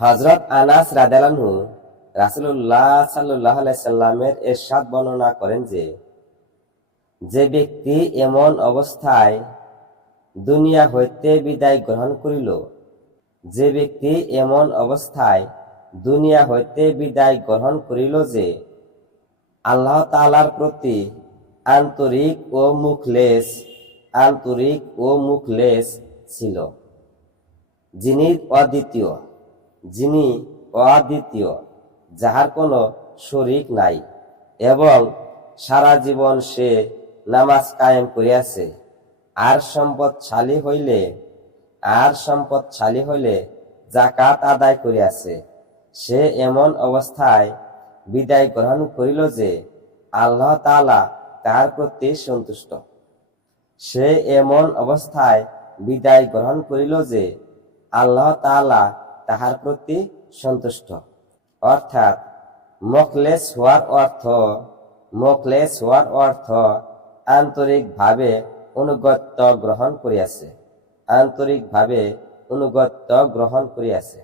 হযরত আনাস রাদিয়াল্লাহু আনহু রাসূলুল্লাহ সাল্লাল্লাহু আলাইহি সাল্লামের ইরশাদ বর্ণনা করেন যে ব্যক্তি এমন অবস্থায় দুনিয়া হইতে বিদায় গ্রহণ করিল, যে ব্যক্তি এমন অবস্থায় দুনিয়া হইতে বিদায় গ্রহণ করিল যে আল্লাহ তাআলার প্রতি আন্তরিক ও মুখলেস ছিল, যিনি অদ্বিতীয়, যাহার কোনো শরীক নাই, এবং সারা জীবন সে নামাজ কায়েম করিয়াছে, আর সম্পদশালী হইলে যাকাত আদায় করিয়াছে, সে এমন অবস্থায় বিদায় গ্রহণ করিল যে আল্লাহ তাআলা তাহার প্রতি সন্তুষ্ট। সে এমন অবস্থায় বিদায় গ্রহণ করিল যে আল্লাহ তাআলা তাহার প্রতি সন্তুষ্ট। অর্থাৎ মুখলেস হওয়ার অর্থ আন্তরিকভাবে আনুগত্য গ্রহণ করিয়াছে।